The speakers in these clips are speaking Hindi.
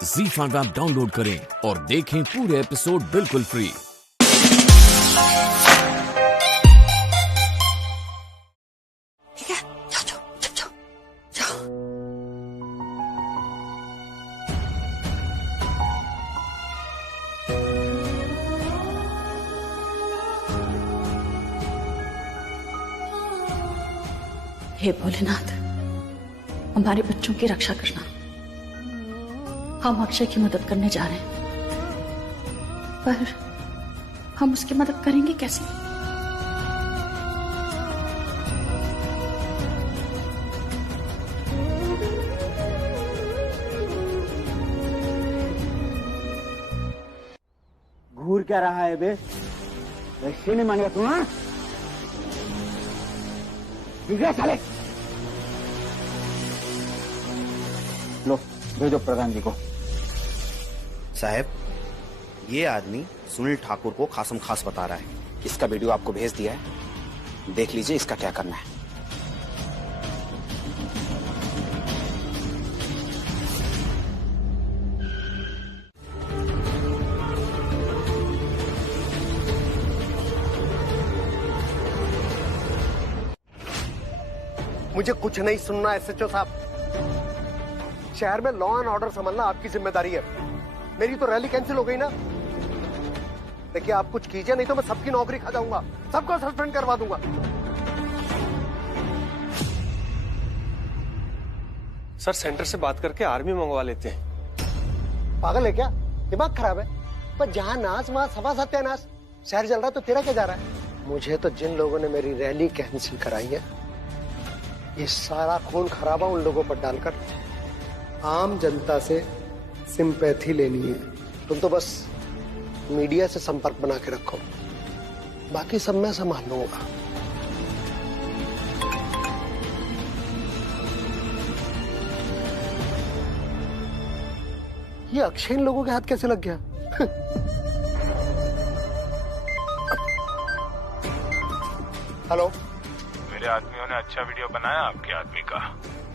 ZEE5 ऐप डाउनलोड करें और देखें पूरे एपिसोड बिल्कुल फ्री। ठीक है, जाओ जाओ जाओ जाओ। हे भोलेनाथ, हमारे बच्चों की रक्षा करना। हम अक्षय की मदद करने जा रहे हैं, पर हम उसकी मदद करेंगे कैसे? घूर क्या रहा है बे? वैसे नहीं मानेगा तू? हाँ, ठीक है साले। लो भेजो प्रधान जी को। साहब, ये आदमी सुनील ठाकुर को खासम खास बता रहा है। इसका वीडियो आपको भेज दिया है, देख लीजिए इसका क्या करना है। मुझे कुछ नहीं सुनना एसएचओ साहब। शहर में लॉ एंड ऑर्डर संभालना आपकी जिम्मेदारी है। मेरी तो रैली कैंसिल हो गई ना। देखिए, आप कुछ कीजिए, नहीं तो मैं सबकी नौकरी खा जाऊंगा, सबको सस्पेंड करवा दूंगा। सर, सेंटर से बात करके आर्मी मंगवा लेते हैं। पागल है क्या? दिमाग खराब है? पर जहां नाश वहां सभा सत्यानाश। शहर जल रहा है तो तेरा क्या जा रहा है? मुझे तो जिन लोगों ने मेरी रैली कैंसिल कराई है, ये सारा खून खराबा उन लोगों पर डालकर आम जनता से सिंपैथी लेनी है। तुम तो बस मीडिया से संपर्क बना के रखो, बाकी सब मैं संभाल लूंगा। ये अक्षय इन लोगों के हाथ कैसे लग गया? हेलो, मेरे आदमियों ने अच्छा वीडियो बनाया आपके आदमी का।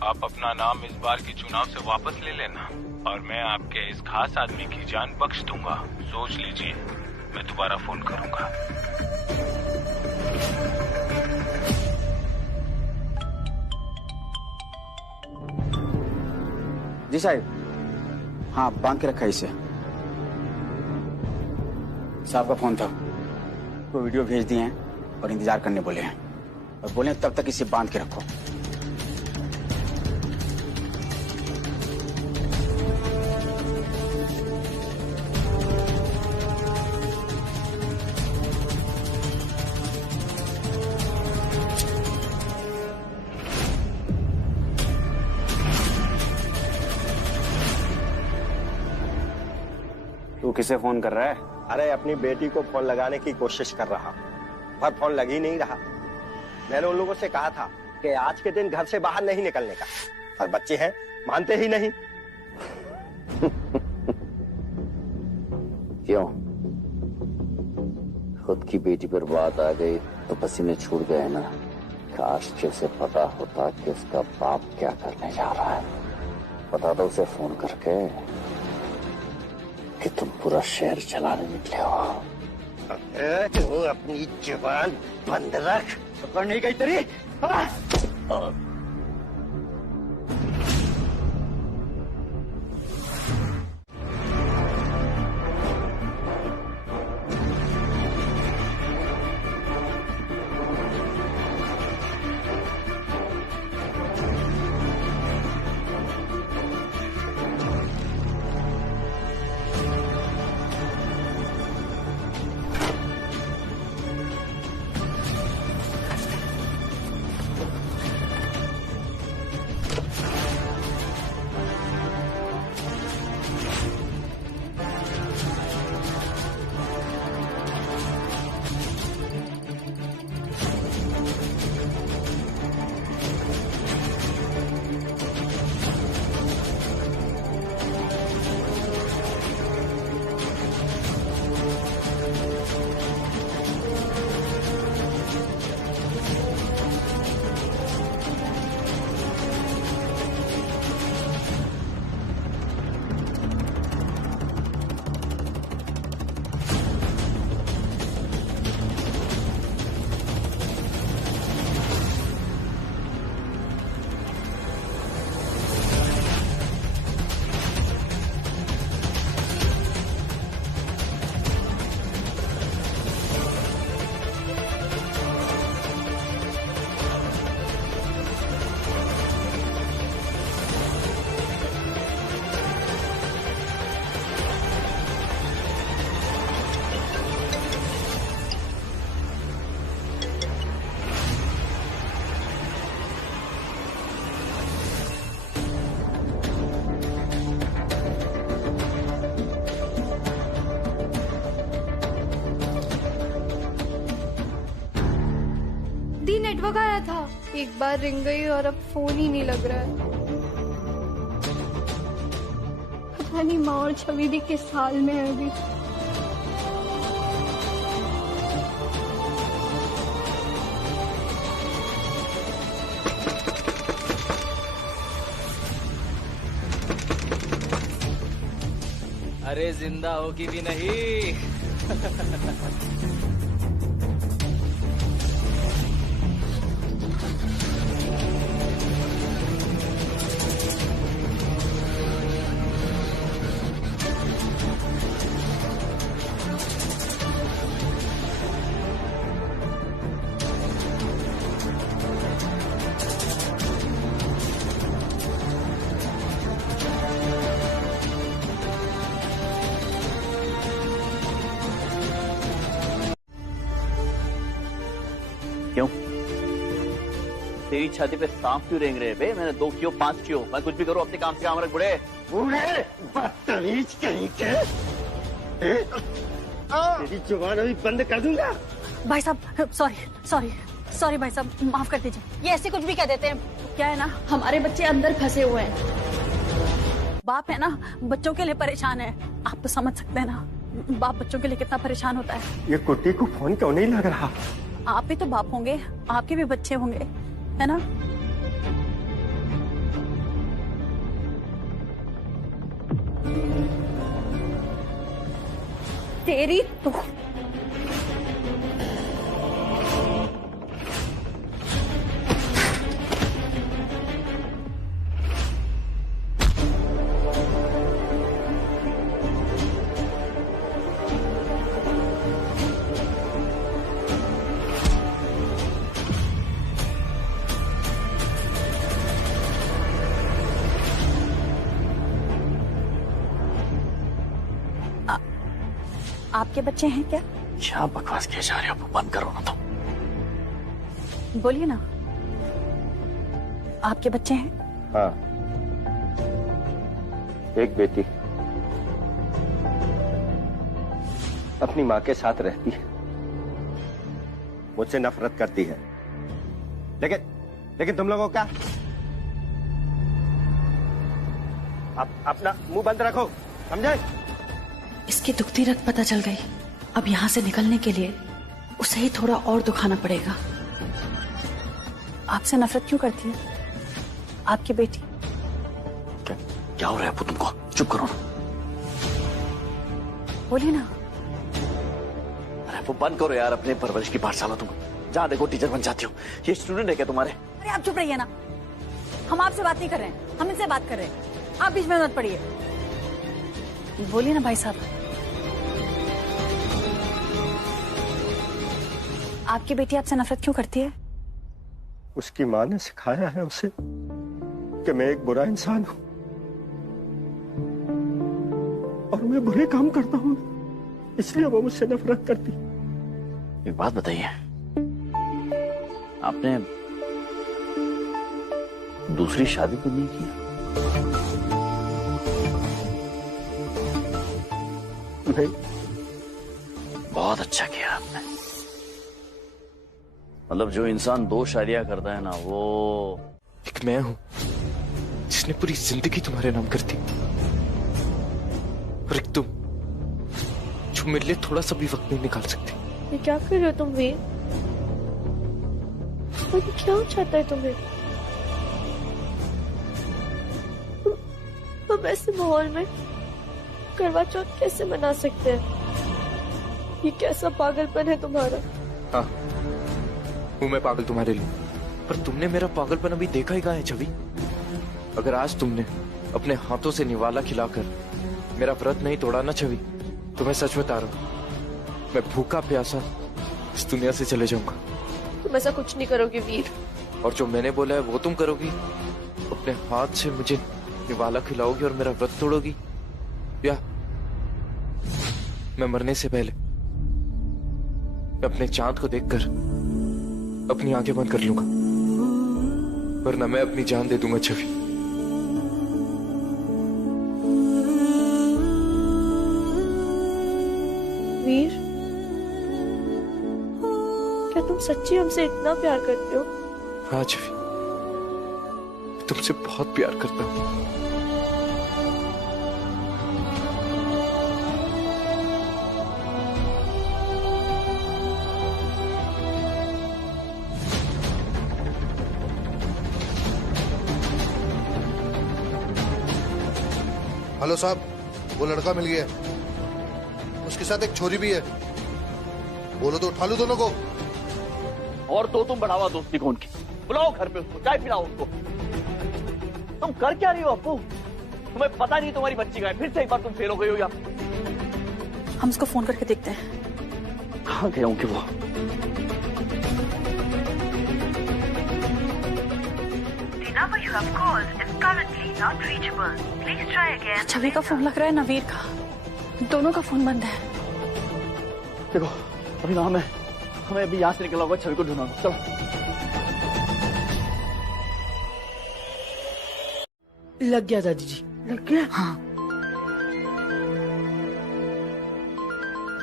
आप अपना नाम इस बार के चुनाव से वापस ले लेना और मैं आपके इस खास आदमी की जान बख्श दूंगा। सोच लीजिए, मैं दोबारा फोन करूंगा। जी साहब। हाँ, बांध के रखा इसे। साहब का फोन था, वो वीडियो भेज दिए हैं और इंतजार करने बोले हैं, और बोले तब तक इसे बांध के रखो। तू किसे फोन कर रहा है? अरे अपनी बेटी को फोन लगाने की कोशिश कर रहा, पर फोन लग ही नहीं रहा। मैंने उन लोगों से कहा था कि आज के दिन घर से बाहर नहीं निकलने का, पर बच्चे हैं, मानते ही नहीं। क्यों? खुद की बेटी पर बात आ गई तो पसीने छूट गए ना। काश जैसे पता होता कि उसका बाप क्या करने जा रहा है। बता दो उसे फोन करके कि तुम पूरा शहर चलाने निकले हो। तू अपनी जुबान बंद रख। पकड़ नहीं गई तेरी? दीपक आया था, एक बार रिंग गई और अब फोन ही नहीं लग रहा है। पता नहीं माँ और छवि भी किस हाल में है अभी। अरे जिंदा होगी भी नहीं। क्यों? तेरी छाती पे सांप क्यों रेंग रहे बे? मैंने 2 क्यों 5 क्यों? मैं कुछ भी करूं अपने काम से काम रख बुढ़े। बदतमीज कहीं के। तेरी जुबान अभी बंद कर दूंगा। भाई साहब सॉरी भाई साहब, माफ कर दीजिए। ये ऐसे कुछ भी कह देते हैं। क्या है ना, हमारे बच्चे अंदर फंसे हुए हैं। बाप है ना, बच्चों के लिए परेशान है। आप तो समझ सकते हैं ना, बाप बच्चों के लिए कितना परेशान होता है। ये कुट्टी को फोन क्यों नहीं लग रहा? आप भी तो बाप होंगे, आपके भी बच्चे होंगे, है ना? तेरी तो आपके बच्चे हैं क्या? क्या बकवास किए जा रहे हो? बंद करो ना तुम। बोलिए ना, आपके बच्चे हैं? हाँ, एक बेटी अपनी माँ के साथ रहती है, मुझसे नफरत करती है, लेकिन तुम लोगों का अपना मुंह बंद रखो, समझे? इसकी दुखती रग पता चल गई। अब यहाँ से निकलने के लिए उसे ही थोड़ा और दुखाना पड़ेगा। आपसे नफरत क्यों करती है आपकी बेटी? क्या हो रहा है तुमको? चुप करो ना। बोलिए ना। अरे वो बंद करो यार अपने परवरिश की पाठशाला। तुम जहाँ देखो टीचर बन जाती हो। ये स्टूडेंट है क्या तुम्हारे? अरे आप चुप रहिए ना, हम आपसे बात नहीं कर रहे हैं, हम इनसे बात कर रहे हैं। आप बीच में मत पड़िए। बोलिए ना भाई साहब, आपकी बेटी आपसे नफरत क्यों करती है? उसकी माँ ने सिखाया है उसे कि मैं एक बुरा इंसान हूं और मैं बुरे काम करता हूं, इसलिए वो मुझसे नफरत करती। एक बात बताइए, आपने दूसरी शादी तो नहीं की? नहीं। बहुत अच्छा किया आपने। मतलब जो इंसान 2 शादियां करता है ना, वो एक मैं हूं जिसने पूरी जिंदगी तुम्हारे नाम कर दी, और एक तुम जो मेरे लिए थोड़ा सा भी वक्त नहीं निकाल सकती। ये क्या कर रहे हो तुम वीर? और ये क्या चाहता है तुम्हें? हम ऐसे माहौल में करवा चौथ कैसे मना सकते हैं? ये कैसा पागलपन है तुम्हारा? हाँ, हूं मैं पागल तुम्हारे लिए, पर तुमने मेरा पागलपन अभी देखा ही कहाँ है छवि? अगर आज तुमने अपने हाथों से निवाला खिलाकर मेरा व्रत नहीं तोड़ा ना छवि, तो मैं सच बता रहा हूं, मैं भूखा प्यासा इस दुनिया से चले जाऊंगा। तुम ऐसा कुछ नहीं करोगे वीर। और जो मैंने बोला है वो तुम करोगी? अपने हाथ से मुझे निवाला खिलाओगी और मेरा व्रत तोड़ोगी? या मैं मरने से पहले अपने चांद को देखकर अपनी आंखें बंद कर लूंगा, वरना मैं अपनी जान दे दूंगा छवि। वीर, क्या तुम सच्ची हमसे इतना प्यार करते हो? हाँ छवि, तुमसे बहुत प्यार करता हूँ। हेलो साहब, वो लड़का मिल गया, उसके साथ एक छोरी भी है, बोलो तो उठा लो दोनों को। और तो तुम बढ़ावा दोस्ती को उनकी, बुलाओ घर पे उसको, चाय पिलाओ उसको। तुम कर क्या रही हो अप्पू? तुम्हें पता नहीं तुम्हारी बच्ची का है, फिर से एक बार तुम फेल हो गई हो या? हम उसको फोन करके देखते हैं। कहाँ गए होंगे वो? छवि का फोन लग रहा है, नवीर का। दोनों का फोन बंद है। देखो अभी नाम है, हमें अभी यहाँ से निकला होगा, छवि को ढूंढना। चलो। लग गया दादी जी, लग गया? हाँ।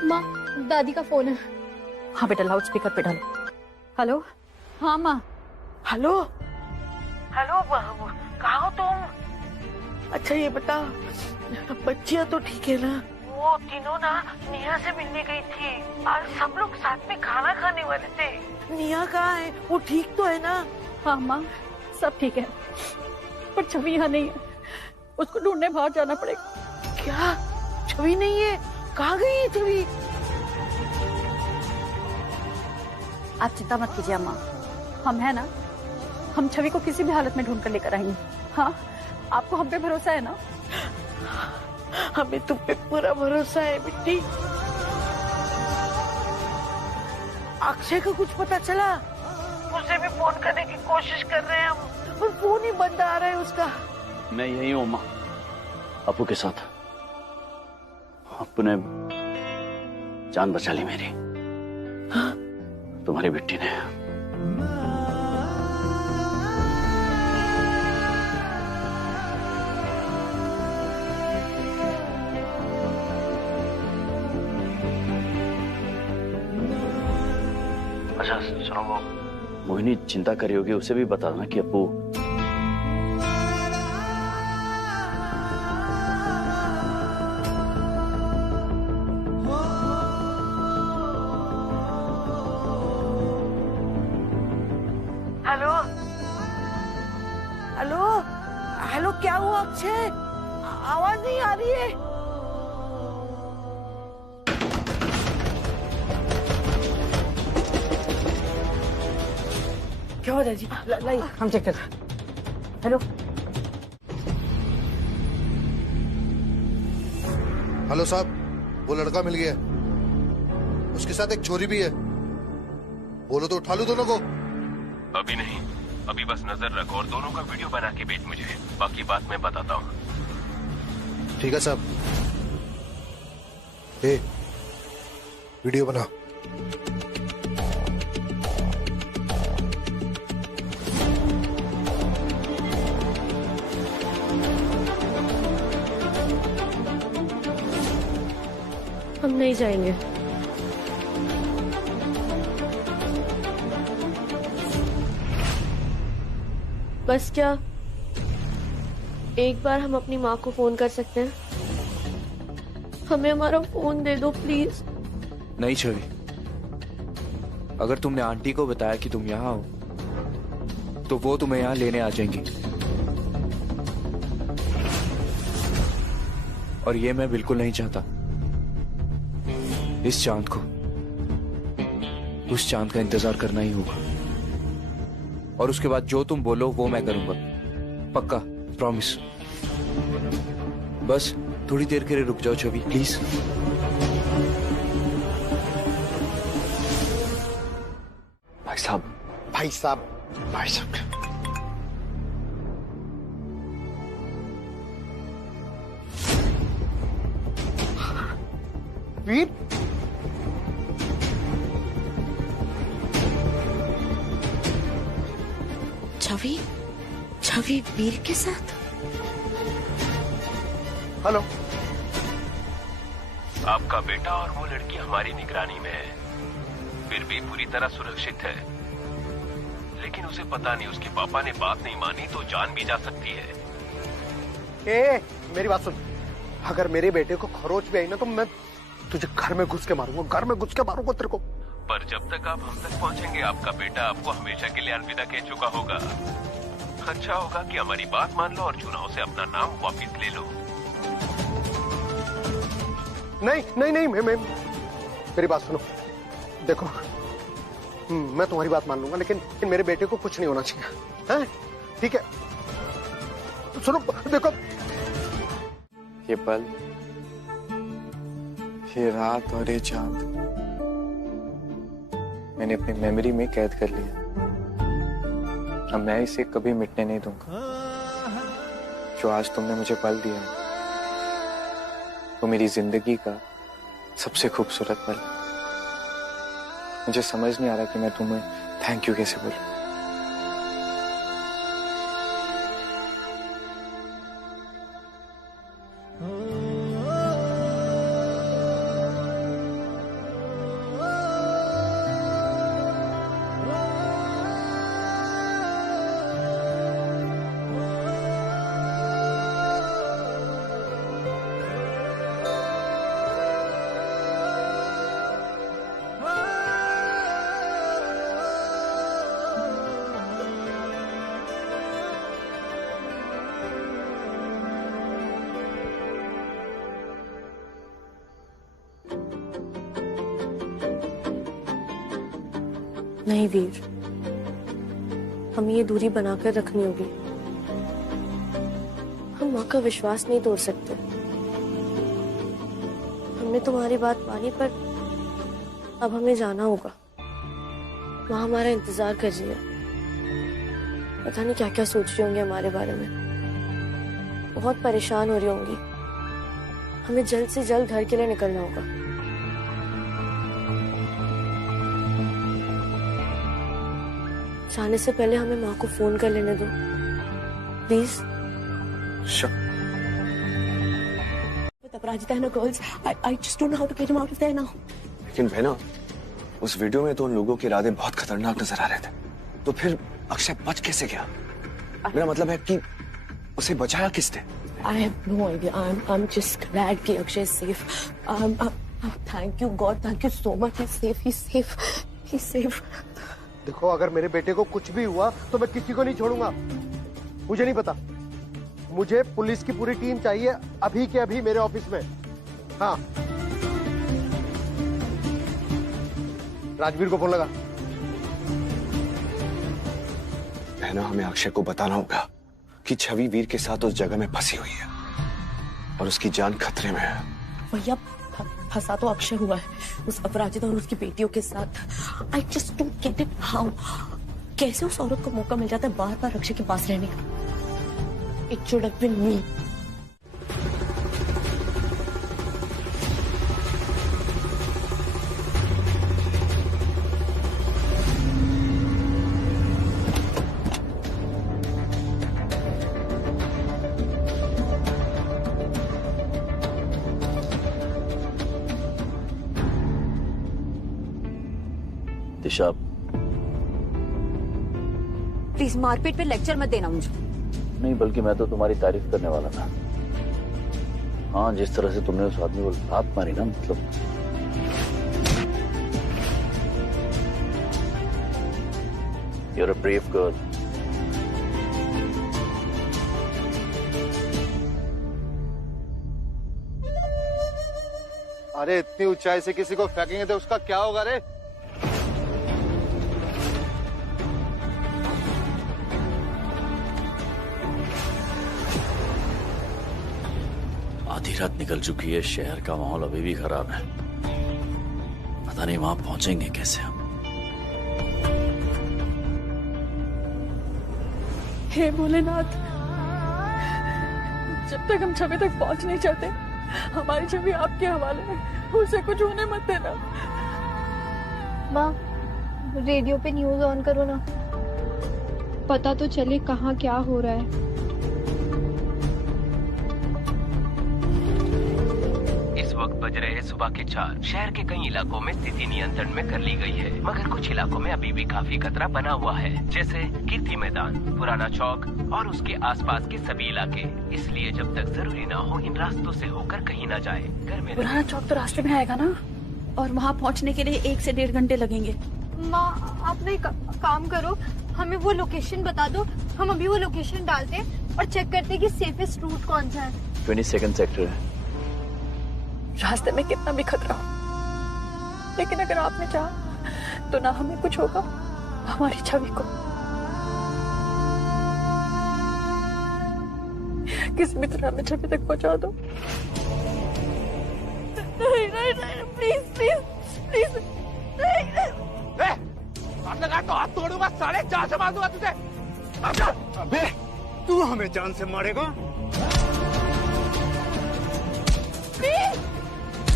माँ, दादी का फोन है। हाँ बेटा, लाउड स्पीकर पे डालो। हेलो। हाँ माँ। हेलो हेलो, कहाँ हो तुम? अच्छा ये बता, बच्चियाँ तो ठीक है ना? वो तीनों ना नेहा से मिलने गई थी और सब लोग साथ में खाना खाने वाले थे। नेहा कहाँ है? वो ठीक तो है ना? हाँ माँ, सब ठीक है, पर छवि यहाँ नहीं है। उसको ढूंढने बाहर जाना पड़ेगा। क्या? छवि नहीं है? कहाँ गई है छवि? आप चिंता मत कीजिए अम्मा, हम है ना, हम छवि को किसी भी हालत में ढूंढ कर लेकर आएंगे। हाँ, आपको हम पे भरोसा है ना? हमें तुम पे पूरा भरोसा है बिट्टी। अक्षय को कुछ पता चला? उसे भी फोन करने की कोशिश कर रहे हैं हम, पर फोन ही बंद आ रहा है उसका। मैं यही हूँ अम्मा, अप्पू के साथ। अप्पू ने जान बचा ली मेरी। हाँ? तुम्हारी बिट्टी ने। अच्छा सुनो, वो मोहिनी चिंता करी होगी, उसे भी बताना कि अप्पू। हेलो हेलो हेलो, क्या हुआ अक्षय? आवाज नहीं आ रही है। क्या हो दादी? लाई हम चेक करते हैं। हेलो हेलो साहब, वो लड़का मिल गया, उसके साथ एक छोरी भी है, बोलो तो उठा लो दोनों को। अभी नहीं, अभी बस नजर रखो और दोनों का वीडियो बना के भेज मुझे, बाकी बात मैं बताता हूँ। ठीक है साहब। ए, वीडियो बना। हम नहीं जाएंगे। बस क्या एक बार हम अपनी माँ को फोन कर सकते हैं? हमें हमारा फोन दे दो प्लीज। नहीं छवि, अगर तुमने आंटी को बताया कि तुम यहाँ हो तो वो तुम्हें यहाँ लेने आ जाएंगी, और ये मैं बिल्कुल नहीं चाहता। इस चांद को, उस चांद का इंतजार करना ही होगा, और उसके बाद जो तुम बोलो वो मैं करूंगा, पक्का, प्रॉमिस। बस थोड़ी देर के लिए रुक जाओ छवि, प्लीज। भाई साहब, भाई साहब, भाई साहब, वीर, छवि, छवि वीर के साथ? हेलो। आपका बेटा और वो लड़की हमारी निगरानी में है। फिर भी पूरी तरह सुरक्षित है। लेकिन उसे पता नहीं उसके पापा ने बात नहीं मानी तो जान भी जा सकती है। मेरी बात सुन, अगर मेरे बेटे को खरोच भी आई ना तो मैं तुझे घर में घुस के मारूंगा, घर में घुस के मारूंगा तेरे को। पर जब तक आप हम तक पहुंचेंगे आपका बेटा आपको हमेशा के लिए अलविदा कह चुका होगा। अच्छा होगा कि हमारी बात मान लो और चुनाव से अपना नाम वापस ले लो। नहीं, मैं मेरी बात सुनो, देखो मैं तुम्हारी बात मान लूंगा लेकिन मेरे बेटे को कुछ नहीं होना चाहिए, हैं? ठीक है? सुनो, देखो ये पल, ये रात और ये चांद मैंने अपनी मेमोरी में कैद कर लिया। अब मैं इसे कभी मिटने नहीं दूंगा। जो आज तुमने मुझे पल दिया है वो मेरी जिंदगी का सबसे खूबसूरत पल। मुझे समझ नहीं आ रहा कि मैं तुम्हें थैंक यू कैसे बोलूं। नहीं वीर, हमें ये दूरी बनाकर रखनी होगी। हम माँ का विश्वास नहीं तोड़ सकते। हमने तुम्हारी बात मानी पर अब हमें जाना होगा। माँ हमारा इंतजार कर रही है। पता नहीं क्या क्या सोच रही होंगी हमारे बारे में। बहुत परेशान हो रही होंगी। हमें जल्द से जल्द घर के लिए निकलना होगा। जाने से पहले हमें माँ को फोन कर लेने दो प्लीज। अपराजिता है ना girls, I just don't know how to get him out of there now. लेकिन बहना, उस वीडियो में तो उन लोगों के इरादे बहुत खतरनाक नजर आ रहे थे, तो फिर अक्षय बच कैसे गया? मेरा मतलब है कि उसे बचाया किसने? I have no idea. I'm just glad कि Akshay is safe. Thank you God, thank you so much. He's safe. He's safe. He's safe. देखो, अगर मेरे बेटे को कुछ भी हुआ तो मैं किसी को नहीं छोड़ूंगा। मुझे नहीं पता, मुझे पुलिस की पूरी टीम चाहिए अभी के अभी मेरे ऑफिस में। हाँ, राजवीर को फोन लगा। बहना, हमें अक्षय को बताना होगा कि छवि वीर के साथ उस जगह में फंसी हुई है और उसकी जान खतरे में है। भैया, फंसा तो अक्षय हुआ है उस अपराजिता और उसकी बेटियों के साथ। I just don't get it how. कैसे उस औरत को मौका मिल जाता है बार बार अक्षय के पास रहने का? It should have been me. Disha, please मारपीट पे लेक्चर मत देना मुझे। नहीं, बल्कि मैं तो तुम्हारी तारीफ करने वाला था। हाँ, जिस तरह से तुमने उस आदमी को लात मारी ना, मतलब you're a brave girl. अरे इतनी ऊंचाई से किसी को फेंकेंगे तो उसका क्या होगा रे? आधी रात निकल चुकी है, शहर का माहौल अभी भी खराब है। पता नहीं वहां पहुंचेंगे कैसे हम। हे भोलेनाथ, जब तक हम छवि तक पहुंच नहीं जाते, हमारी छवि आपके हवाले है। उसे कुछ होने मत देना। माँ, रेडियो पे न्यूज ऑन करो ना, पता तो चले कहाँ क्या हो रहा है। इस वक्त बज रहे सुबह के 4। शहर के कई इलाकों में स्थिति नियंत्रण में कर ली गई है, मगर कुछ इलाकों में अभी भी काफी खतरा बना हुआ है, जैसे कीर्ति मैदान, पुराना चौक और उसके आसपास के सभी इलाके। इसलिए जब तक जरूरी ना हो इन रास्तों से होकर कहीं न जाए। घर में पुराना चौक तो रास्ते में आएगा ना, और वहाँ पहुँचने के लिए 1 से 1.5 घंटे लगेंगे। माँ आप ना काम करो, हमें वो लोकेशन बता दो, हम अभी वो लोकेशन डालते हैं और चेक करते हैं कि सेफेस्ट रूट कौन सा है। 22nd सेक्टर है। रास्ते में कितना भी खतरा हो, लेकिन अगर आपने चाहा तो ना हमें कुछ होगा, हमारी छवि को। किस भी तरह हमें छवि तक पहुंचा दो। नहीं नहीं नहीं, प्लीज प्लीज प्लीज नहीं। आपने कहा तो हाथ तोड़ूंगा साले, जान से मार दूंगा तुझे। अबे तू हमें जान से मारेगा? प्लीज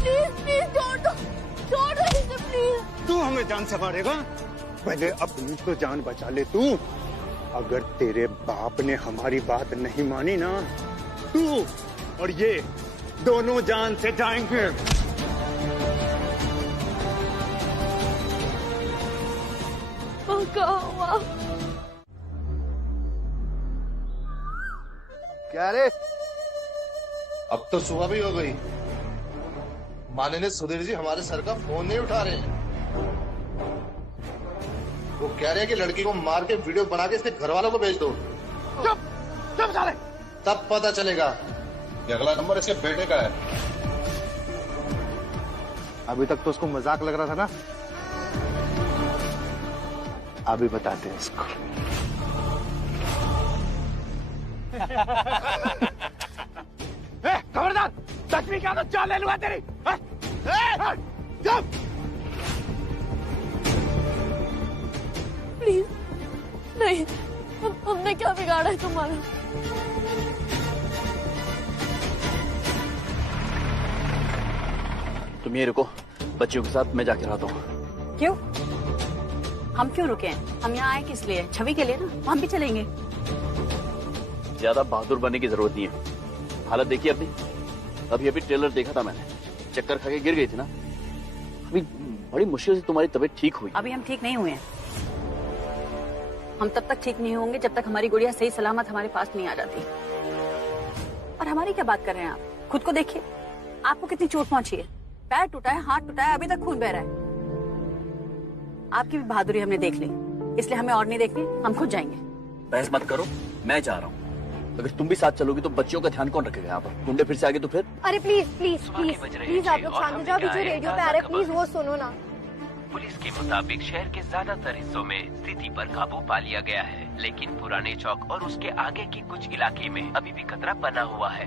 प्लीज प्लीज छोड़ दो इसे प्लीज। तू हमें जान से मारेगा? पहले अपनी तो जान बचा ले तू। अगर तेरे बाप ने हमारी बात नहीं मानी ना, तू और ये दोनों जान से जाएंगे। क्या रे? अब तो सुबह भी हो गई, माननीय सुधीर जी हमारे सर का फोन नहीं उठा रहे हैं। वो कह रहे हैं कि लड़की को मार के वीडियो बना के इसके घर वालों को भेज दो। चुप चुप साले। तब पता चलेगा कि अगला नंबर इसके बेटे का है। अभी तक तो उसको मजाक लग रहा था ना, अभी बताते हैं इसको। खबरदार, सच में क्या तो चाल ले लूंगा तेरी। प्लीज नहीं, हमने क्या बिगाड़ा है तुम्हारा? तुम ये रुको, बच्चियों के साथ मैं जाके रहता हूँ। क्यों? हम क्यों रुके हैं? हम यहाँ आए किस लिए? छवि के लिए ना, हम भी चलेंगे। ज्यादा बहादुर बनने की जरूरत नहीं है। हालत देखिए अपनी, अभी ट्रेलर देखा था मैंने, चक्कर खा के गिर गई थी ना। अभी बड़ी मुश्किल से तुम्हारी तबीयत ठीक हुई। अभी हम ठीक नहीं हुए हैं। हम तब तक ठीक नहीं होंगे जब तक हमारी गुड़िया सही सलामत हमारे पास नहीं आ जाती। और हमारी क्या बात कर रहे हैं आप? खुद को देखिए, आपको कितनी चोट पहुंची है। पैर टूटा है, हाथ टूटा है, अभी तक खून बह रहा है। आपकी भी बहादुरी हमने देख ली, इसलिए हमें और नहीं देखनी, हम खुद जाएंगे। बहस मत करो, मैं जा रहा हूँ। अगर तुम भी साथ चलोगी तो बच्चियों का ध्यान कौन रखेगा यहाँ पर? गुंडे फिर से आगे तो फिर? अरे प्लीज प्लीज प्लीज प्लीज आप लोग शांत हो जाओ, जो रेडियो पे आ रहा है प्लीज वो सुनो ना। पुलिस के मुताबिक शहर के ज्यादातर हिस्सों में स्थिति पर काबू पा लिया गया है, लेकिन पुराने चौक और उसके आगे के कुछ इलाके में अभी भी खतरा बना हुआ है।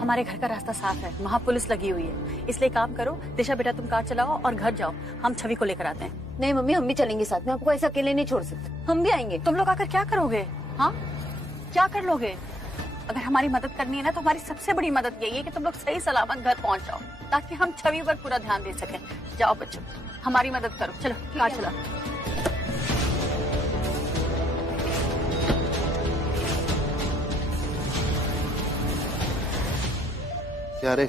हमारे घर का रास्ता साफ है, वहाँ पुलिस लगी हुई है, इसलिए काम करो दिशा बेटा, तुम कार चलाओ और घर जाओ, हम छवि को लेकर आते हैं। नहीं मम्मी, हम भी चलेंगे साथ में, आपको ऐसे अकेले नहीं छोड़ सकते, हम भी आएंगे। तुम लोग आकर क्या करोगे? हाँ, क्या कर लोगे? अगर हमारी मदद करनी है ना, तो हमारी सबसे बड़ी मदद यही है कि तुम लोग सही सलामत घर पहुँच जाओ, ताकि हम छवि पर पूरा ध्यान दे सकें। जाओ बच्चों, हमारी मदद करो, चलो कार चलाओ। क्या रे?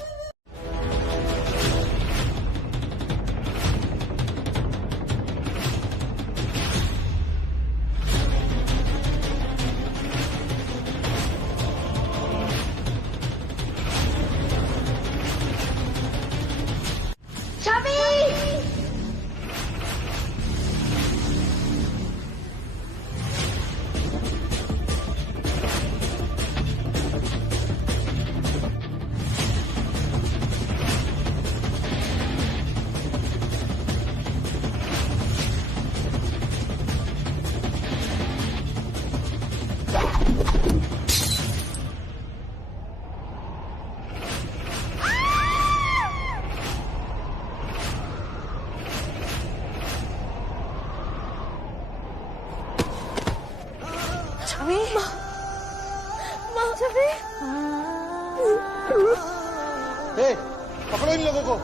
पकड़ो इन लोगों को।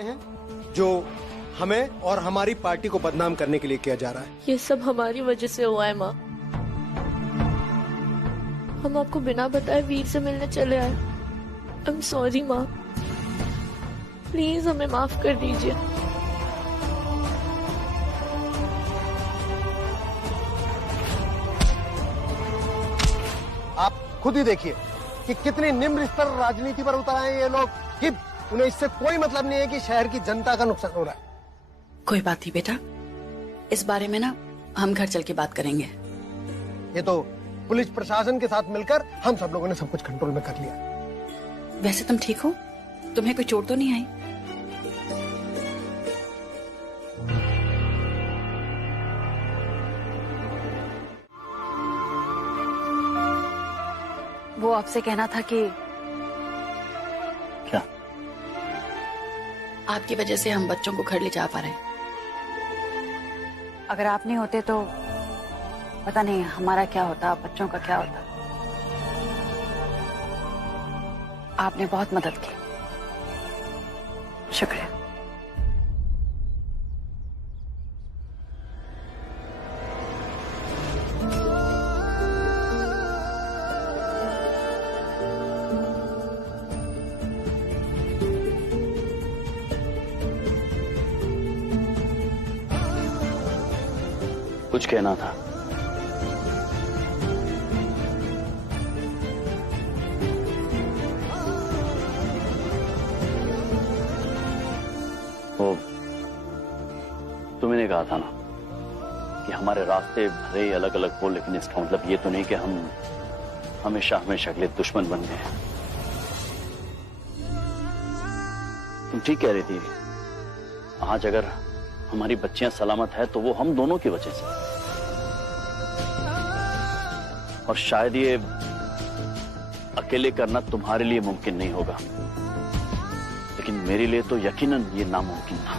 रहे हैं जो हमें और हमारी पार्टी को बदनाम करने के लिए किया जा रहा है। ये सब हमारी वजह से हुआ है माँ। हम आपको बिना बताए वीर से मिलने चले आए। आई एम सॉरी माँ, प्लीज हमें माफ कर दीजिए। आप खुद ही देखिए कि कितनी निम्न स्तर राजनीति पर उतर आए ये लोग कि उन्हें इससे कोई मतलब नहीं है कि शहर की जनता का नुकसान हो रहा है। कोई बात नहीं बेटा, इस बारे में ना हम घर चल के बात करेंगे। ये तो पुलिस प्रशासन के साथ मिलकर हम सब लोगों ने सब कुछ कंट्रोल में कर लिया। वैसे तुम ठीक हो? तुम्हें कोई चोट तो नहीं आई? वो आपसे कहना था कि क्या? आपकी वजह से हम बच्चों को घर ले जा पा रहे हैं। अगर आप नहीं होते तो पता नहीं हमारा क्या होता, बच्चों का क्या होता। आपने बहुत मदद की, शुक्रिया। कुछ कहना था? वो तुमने कहा था ना कि हमारे रास्ते भले ही अलग अलग हो, लेकिन इसका मतलब ये तो नहीं कि हम हमेशा हमेशा के लिए दुश्मन बन गए। तुम ठीक कह रही थी। आज अगर हमारी बच्चियां सलामत है तो वो हम दोनों की वजह से, और शायद ये अकेले करना तुम्हारे लिए मुमकिन नहीं होगा, लेकिन मेरे लिए तो यकीनन ये नामुमकिन था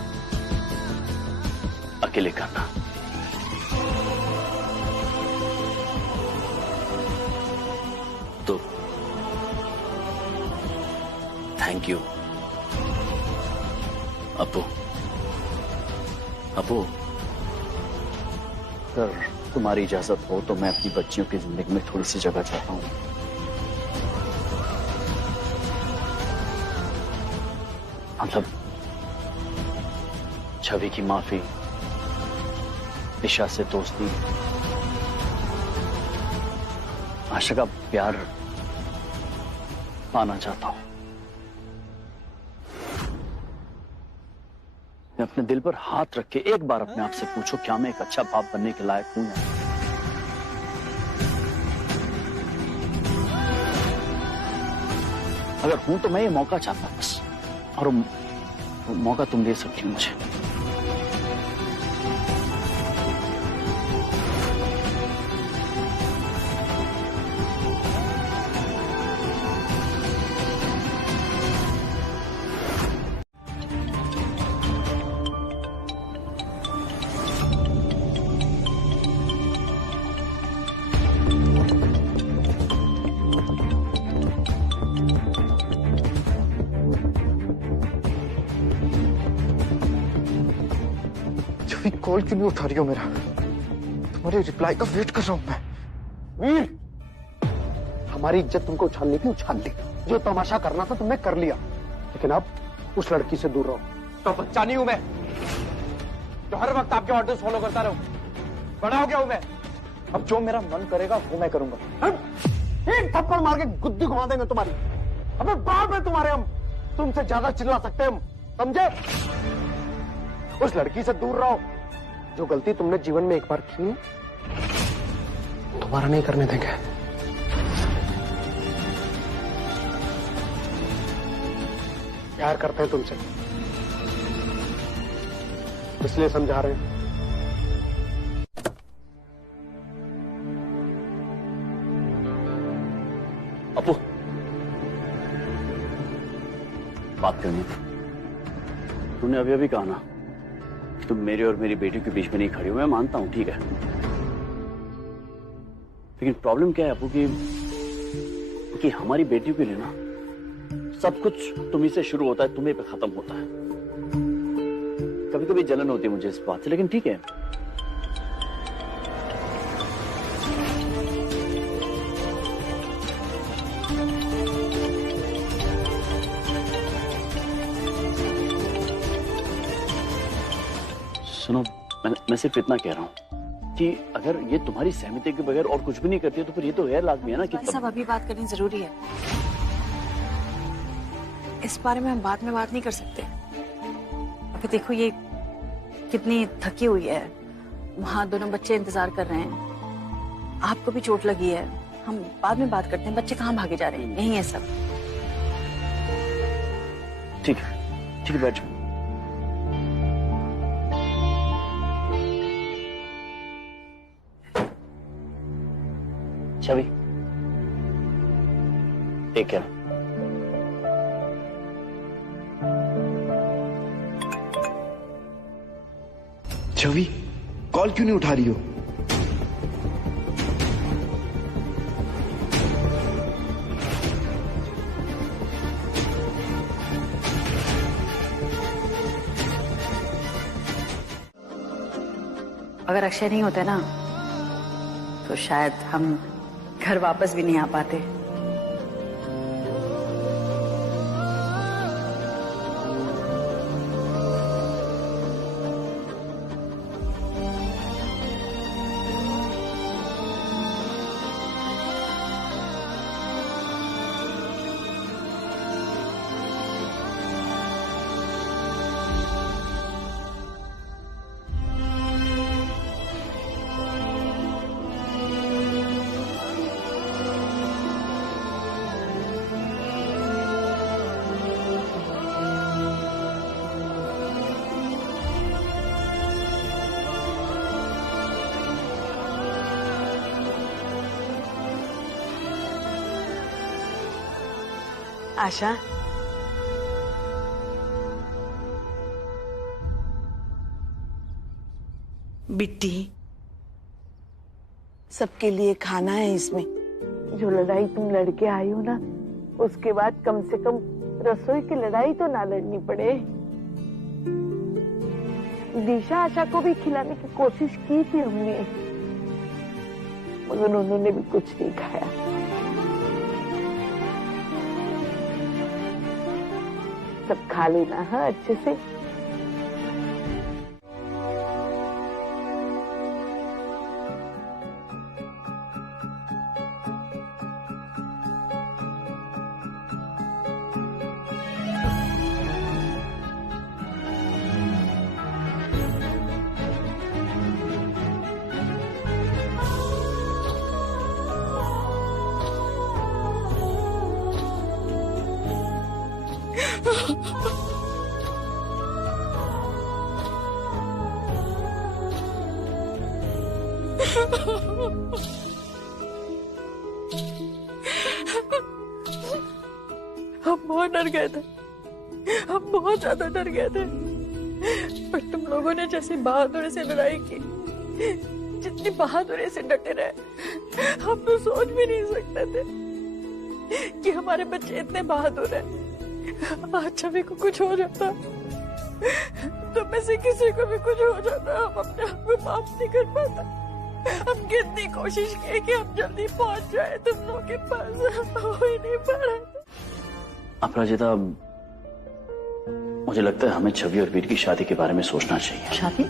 अकेले करना। तो थैंक यू अपू। अपू, अगर तुम्हारी इजाजत हो तो मैं अपनी बच्चियों की जिंदगी में थोड़ी सी जगह चाहता हूं। मतलब छवि की माफी, ईशा से दोस्ती, आशा का प्यार पाना चाहता हूं। अपने दिल पर हाथ रख के एक बार अपने आप से पूछो, क्या मैं एक अच्छा बाप बनने के लायक हूं? अगर हूं तो मैं ये मौका चाहता बस, और वो मौका तुम दे सकती हो मुझे। कॉल क्यों नहीं उठा रही हो मेरा? तुम्हारे रिप्लाई का वेट कर रहा हूं मैं। वीर, हमारी इज्जत तुमको उछालनी थी, उछाल ली। जो तमाशा करना था तुमने कर लिया, लेकिन अब उस लड़की से दूर रहो। तो बच्चा नहीं हूं मैं जो हर वक्त आपके ऑर्डर्स फॉलो करता रहूं। बड़ा हो गया हूं मैं, अब जो मेरा मन करेगा वो मैं करूंगा। एक थप्पड़ मार के गुद्दी घुमा देंगे तुम्हारी। हमें बाप है तुम्हारे, हम तुमसे ज्यादा चिल्ला सकते हैं हम, समझे? उस लड़की से दूर रहो। जो गलती तुमने जीवन में एक बार की दोबारा नहीं करने देंगे। प्यार करते हैं तुमसे, इसलिए समझा रहे हैं। अपू, बात करनी थी। तूने अभी अभी कहा ना तुम मेरे और मेरी बेटी के बीच में नहीं खड़ी हो। मैं मानता हूं, ठीक है, लेकिन प्रॉब्लम क्या है अपू कि हमारी बेटी के लिए ना सब कुछ तुम्ही से शुरू होता है, तुम्हें पे खत्म होता है। कभी जलन होती है मुझे इस बात से, लेकिन ठीक है। सुनो, मैं सिर्फ इतना कह रहा हूँ कि अगर ये तुम्हारी सहमति के बगैर और कुछ भी नहीं करती है तो फिर ये तो गैर लाजमी है ना कि सब अभी बात करनी जरूरी है। इस बारे में हम बाद में बात नहीं कर सकते। अभी देखो ये कितनी थकी हुई है, वहां दोनों बच्चे इंतजार कर रहे हैं, आपको भी चोट लगी है। हम बाद में बात करते हैं। बच्चे कहाँ भागे जा रहे हैं? यही है सब। ठीक है बैठ जाओ। छवि, टेक केयर। छवि, कॉल क्यों नहीं उठा रही हो? अगर अक्षय नहीं होते ना तो शायद हम घर वापस भी नहीं आ पाते। आशा, बिट्टी, सबके लिए खाना है इसमें। जो लड़ाई तुम लड़के आई हो ना, उसके बाद कम से कम रसोई की लड़ाई तो ना लड़नी पड़े। दिशा आशा को भी खिलाने की कोशिश की थी हमने, मगर उन्होंने भी कुछ नहीं खाया। सब खा लेना हाँ अच्छे से। हम बहुत डर गए थे, हम बहुत ज्यादा डर गए थे, पर तुम लोगों ने जैसी बहादुरी से लड़ाई की, जितनी बहादुरी से डटे रहे, हम तो सोच भी नहीं सकते थे कि हमारे बच्चे इतने बहादुर हैं। आज छवि को कुछ हो जाता तो में से किसी को भी कुछ हो जाता, हम अपने आप को माफ नहीं कर पाता। हम कितनी कोशिश की कि हम जल्दी पहुंच जाए तुम लोगों के पास, हो ही नहीं पा रहा। अपराजिता, मुझे लगता है हमें छवि और वीर की शादी के बारे में सोचना चाहिए। शादी?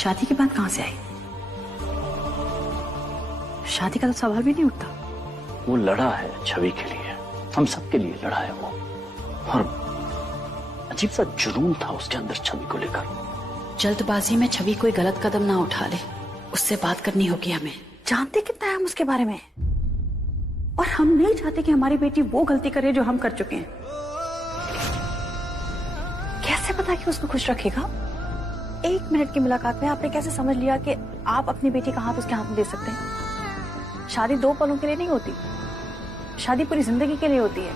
शादी की बात कहां से आई? शादी का तो सवाल भी नहीं उठता। वो लड़ा है छवि के लिए, हम सबके लिए लड़ा है वो, और अजीब सा जुनून था उसके अंदर छवि को लेकर। जल्दबाजी में छवि कोई गलत कदम ना उठा ले, उससे बात करनी होगी हमें। जानते कितना है हम उसके बारे में, और हम नहीं चाहते कि हमारी बेटी वो गलती करे जो हम कर चुके हैं। कैसे पता कि उसको खुश रखेगा? 1 मिनट की मुलाकात में आपने कैसे समझ लिया कि आप अपनी बेटी का हाथ उसके हाथ में दे सकते हैं? शादी 2 पलों के लिए नहीं होती, शादी पूरी जिंदगी के लिए होती है।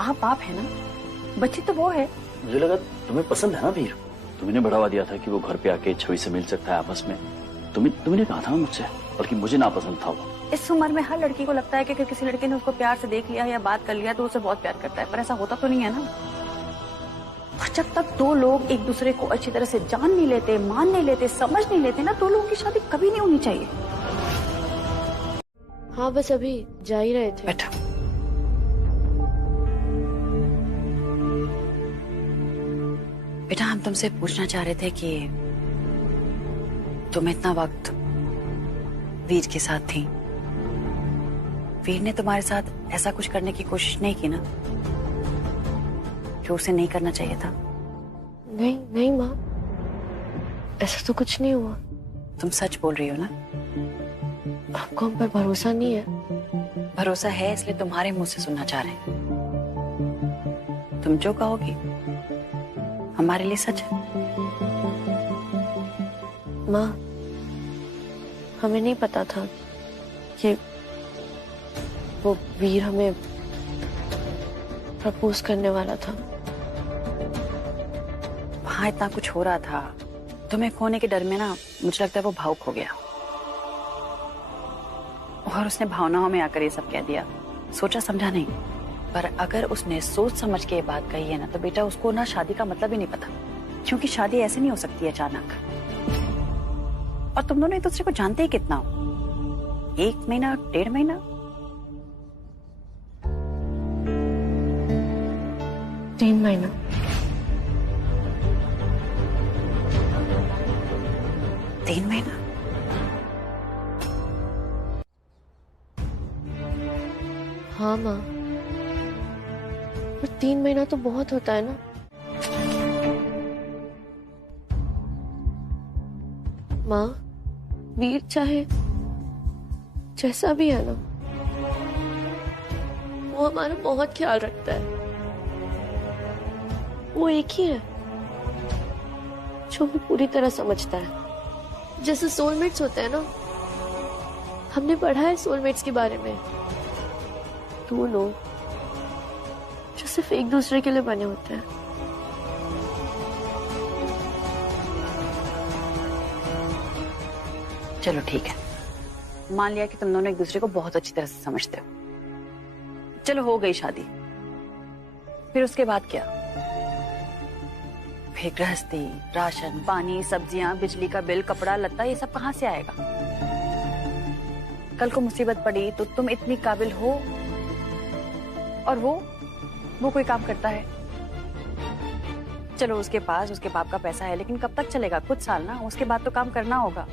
आप बाप है ना, बच्ची तो वो है। मुझे लगा तुम्हें पसंद है ना वीर, तुमने बढ़ावा दिया था कि वो घर पे आके छवि से मिल सकता है आपस में। तुमने कहा था मुझसे, बल्कि मुझे ना पसंद था वो। इस उम्र में हर लड़की को लगता है कि अगर किसी लड़के ने उसको प्यार से देख लिया या बात कर लिया तो उसे बहुत प्यार करता है, पर ऐसा होता तो नहीं है ना। और जब तक दो लोग एक दूसरे को अच्छी तरह से जान नहीं लेते, मान नहीं लेते, समझ नहीं लेते ना, दो लोगों की शादी कभी नहीं होनी चाहिए। हाँ बस अभी जा ही रहे थे। बैठा। बेटा हम तुमसे पूछना चाह रहे थे कि तुम इतना वक्त वीर के साथ थी, वीर ने तुम्हारे साथ ऐसा कुछ करने की कोशिश नहीं की ना जो उसे नहीं करना चाहिए था? नहीं नहीं माँ, ऐसा तो कुछ नहीं हुआ। तुम सच बोल रही हो ना? आपको हम पर भरोसा नहीं है? भरोसा है, इसलिए तुम्हारे मुंह से सुनना चाह रहे हैं। तुम जो कहोगी हमारे लिए सच है। माँ हमें नहीं पता था कि वो वीर हमें प्रपोज करने वाला था। वहां इतना कुछ हो रहा था, तुम्हें खोने के डर में ना मुझे लगता है वो भावुक हो गया और उसने भावनाओं में आकर ये सब कह दिया, सोचा समझा नहीं। पर अगर उसने सोच समझ के ये बात कही है ना तो बेटा उसको ना शादी का मतलब ही नहीं पता, क्योंकि शादी ऐसे नहीं हो सकती अचानक। और तुम दोनों एक दूसरे को जानते ही कितना हो? 1 महीना 1.5 महीना? 3 महीना। तीन महीना? हाँ माँ, पर 3 महीना तो बहुत होता है ना। माँ वीर चाहे जैसा भी है ना, वो हमारा बहुत ख्याल रखता है। वो एक ही है जो हमें पूरी तरह समझता है। जैसे सोलमेट्स होते हैं ना, हमने पढ़ा है सोलमेट्स के बारे में। 2 लोग जो सिर्फ एक दूसरे के लिए बने होते हैं। चलो ठीक है, मान लिया कि तुम दोनों एक दूसरे को बहुत अच्छी तरह से समझते हो। चलो हो गई शादी, फिर उसके बाद क्या? फिर गृहस्थी, राशन पानी, सब्जियां, बिजली का बिल, कपड़ा लत्ता, ये सब कहां से आएगा? कल को मुसीबत पड़ी तो तुम इतनी काबिल हो और वो कोई काम करता है। चलो उसके पास उसके बाप का पैसा है, लेकिन कब तक चलेगा? कुछ साल ना, उसके बाद तो काम करना होगा।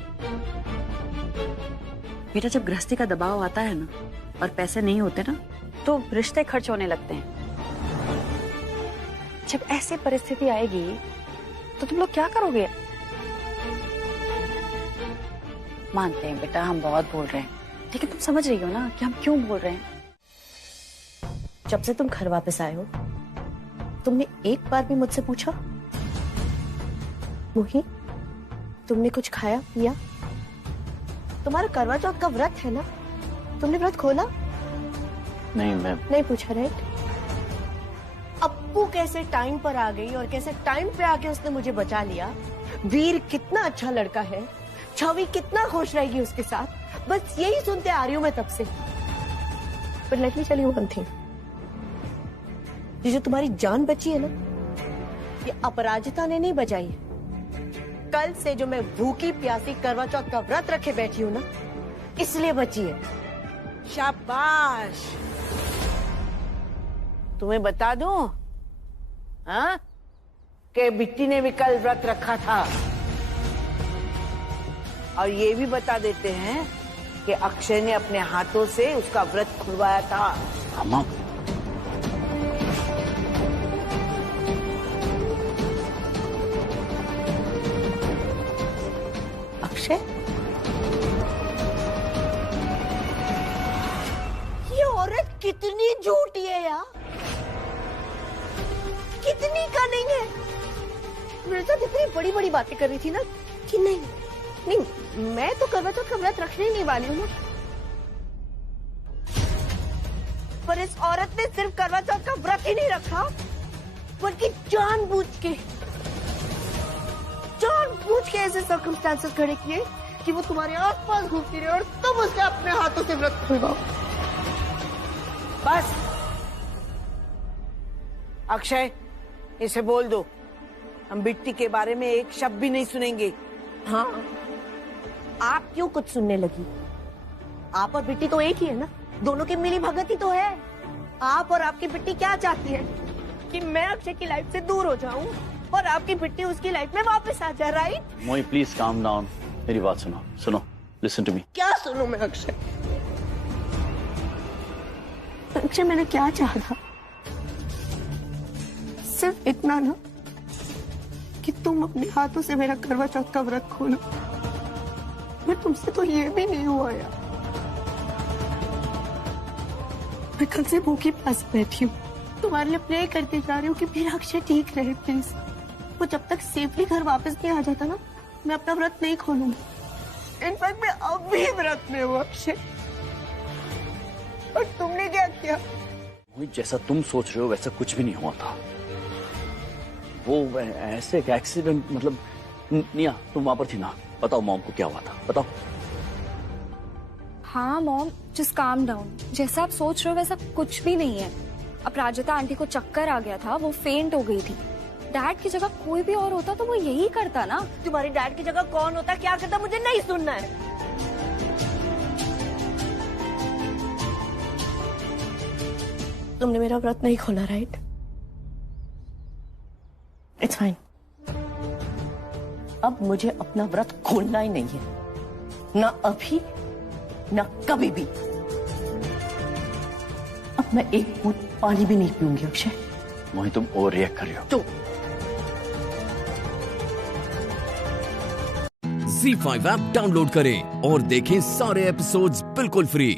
बेटा जब गृहस्थी का दबाव आता है ना और पैसे नहीं होते ना तो रिश्ते खर्च होने लगते हैं। जब ऐसी परिस्थिति आएगी तो तुम लोग क्या करोगे? मानते हैं बेटा हम बहुत बोल रहे हैं, लेकिन तुम समझ रही हो ना कि हम क्यों बोल रहे हैं? जब से तुम घर वापस आए हो तुमने एक बार भी मुझसे पूछा मुही तुमने कुछ खाया पिया? तुम्हारा करवा चौथ का व्रत है ना, तुमने व्रत खोला? नहीं मैम। नहीं पूछा राइट? अप्पू कैसे टाइम पर आ गई और कैसे टाइम पे आके उसने मुझे बचा लिया। वीर कितना अच्छा लड़का है, छवि कितना खुश रहेगी उसके साथ, बस यही सुनते आ रही हूं मैं तब से। पर let me tell you one thing, ये जो तुम्हारी जान बची है ना, ये अपराजिता ने नहीं बचाई है। कल से जो मैं भूखी प्यासी करवा चौथ का व्रत रखे बैठी हूं ना, इसलिए बची है। शाबाश। तुम्हें बता दूं हाँ कि बिट्टी ने भी कल व्रत रखा था, और ये भी बता देते हैं कि अक्षय ने अपने हाथों से उसका व्रत खुलवाया था। अम्मा अक्षय, ये औरत कितनी झूठी है यार, कितनी कनिंग है। मेरे साथ इतनी बड़ी बड़ी बातें कर रही थी ना कि नहीं नहीं मैं तो करवा चौथ का व्रत रखने नहीं वाली हूँ ना, पर इस औरत ने सिर्फ करवा चौथ का व्रत ही नहीं रखा बल्कि जानबूझ के ऐसे सर्कमस्टांसेस खड़े किए कि वो तुम्हारे आसपास घूमती रहे और तुम उसके अपने हाथों से व्रत खुलवाओ। बस अक्षय, इसे बोल दो हम बिट्टी के बारे में एक शब्द भी नहीं सुनेंगे। हाँ, आप क्यों कुछ सुनने लगी? आप और बिट्टी तो एक ही है ना, दोनों की मिली भगत ही तो है। आप और आपकी बिट्टी क्या चाहती है कि मैं अक्षय की लाइफ से दूर हो जाऊं और आपकी बिट्टी उसकी लाइफ में वापस आ जाए, राइट? मोई प्लीज काम डाउन, मेरी बात सुनो, लिसन टू मी। क्या सुनो मैं अक्षय? अक्षय मैंने क्या चाहा था? सिर्फ इतना ना कि तुम अपने हाथों से मेरा करवा चौथ का व्रत खोलो। मैं तुमसे तो ये भी नहीं हुआ यार। मैं कल से भूखी प्यासी बैठी हूँ, तुम्हारे लिए प्रे करती जा रही हूँ कि मेरा अक्षय ठीक रहे प्लीज। वो जब तक सेफली घर वापस नहीं आ जाता ना, मैं अपना व्रत नहीं खोलूंगी। इनफैक्ट मैं अब भी व्रत में हूँ अक्षय। और तुमने क्या किया? जैसा तुम सोच रहे हो वैसा कुछ भी नहीं हुआ था। वो ऐसे एक एक्सीडेंट, मतलब निया तुम वहां पर थी ना, बताओ मॉम को क्या हुआ था, बताओ। हाँ मॉम, जस्ट काम डाउन। जैसा आप सोच रहे हो वैसा कुछ भी नहीं है। अपराजिता आंटी को चक्कर आ गया था, वो फेंट हो गई थी। डैड की जगह कोई भी और होता तो वो यही करता ना। तुम्हारे डैड की जगह कौन होता, क्या करता, मुझे नहीं सुनना है। तुमने मेरा व्रत नहीं खोला, राइट? It's fine. अब मुझे अपना व्रत खोलना ही नहीं है, ना अभी ना कभी भी। अब मैं एक बूंद पानी भी नहीं पीऊंगी अक्षय। मोही तुम ओवर रिएक्ट कर रही हो। तो ZEE5 ऐप डाउनलोड करें और देखें सारे एपिसोड्स बिल्कुल फ्री।